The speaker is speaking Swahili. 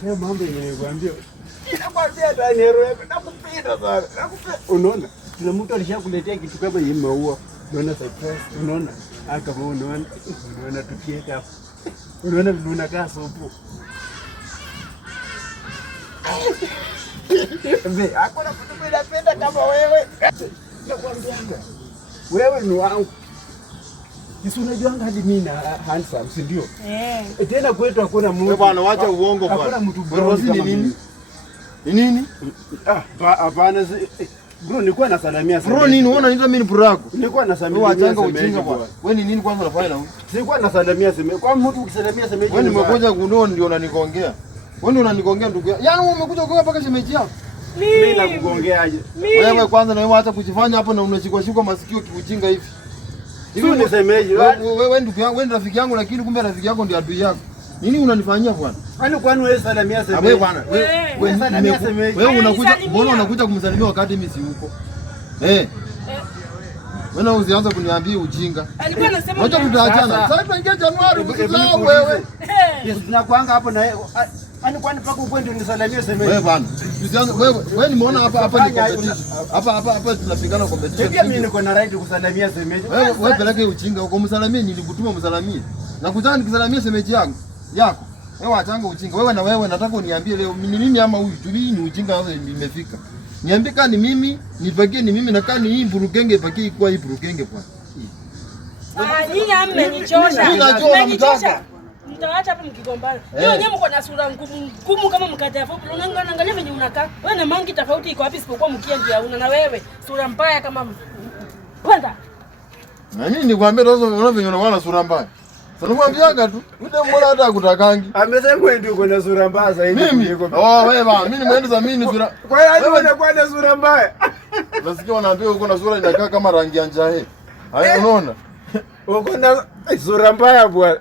Sio mambo yenyewe inakwambia Daniel nakupenda sana. Unaona? Kila mtu alishakuletea kitu kama hii maua. Unaona surprise, unaona? Kama unaona tukieka hapo. Unaona vile unakaa sopo. Mbe, hakuna mtu anapenda kama wewe. Nakwambia. Wewe ni wangu. Yesu unajua hadi mimi na handsome, si ndio? Tena kwetu hakuna mtu. Bwana acha uongo bwana. Hakuna mtu bora ni nini? Ni nini? Hapana. Bro, nilikuwa nasalamia sana. Bro, nini unaona hizo mimi ni bro yako? Nilikuwa nasalamia. Wewe achanga ujinga bwana. Wewe ni nini kwanza unafanya na huyu? Sikuwa nasalamia sema. Kwa mtu ukisalamia sema. Wewe nimekuja kundoa ndio unanikongea. Wewe unanigongea ndugu yangu. Yaani umekuja kuongea mpaka shemeji yako. Mimi nakugongeaje? Wewe kwanza na wewe hata kujifanya hapo na unashikwa masikio kiujinga hivi. Hivi unisemeje? Wewe ndugu yangu, wewe rafiki yangu lakini kumbe rafiki yako ndio adui yako. Nini unanifanyia bwana? Kwani wewe salamia sema. Wewe bwana, wewe unakuja, mbona unakuja kumsalimia wakati mimi si huko? Wewe usianze kuniambia ujinga. Alikuwa anasema wacha tutaachana. Sasa tuingia Januari usisahau wewe. Yes, tunakuanga hapo na kwani paka ukwenda unisalimia sema. Wewe bwana, usianze wewe nimeona hapa ni competition. Hapa tunapigana competition. Pia mimi niko na right kusalimia semeji. Wewe peleke ujinga uko msalimie, nilikutuma msalimie. Na kuzani nikisalimia semeji yako. Wewe achanga ujinga. Wewe nataka uniambie leo ni nini ama huyu tubii ni ujinga sasa imefika. Niambie kama ni mimi, nipakie ni mimi na kama ni hii burukenge ipakie kwa hii burukenge bwana. Nyinyi mmenichosha. Mmenichosha. Mtaacha hapo mkigombana. Leo nyewe mko na sura ngumu kama mkate hapo. Unaangalia venye unakaa. Wewe na mangi tofauti iko wapi isipokuwa mkia ndio una na wewe sura mbaya kama kwenda. Na mimi nikwambia sasa unaona venye unaona sura mbaya. Sasa nikwambiaga tu, ndio mbona hata hakutakangi. Amesema ndio uko na sura mbaya zaidi. Wewe bwana, mimi nimeenda mimi ni sura. Kwa hiyo wewe unakuwa na sura mbaya. Nasikia wanaambia uko na sura inakaa kama rangi ya njahe. Hayo unaona? Uko na sura mbaya bwana.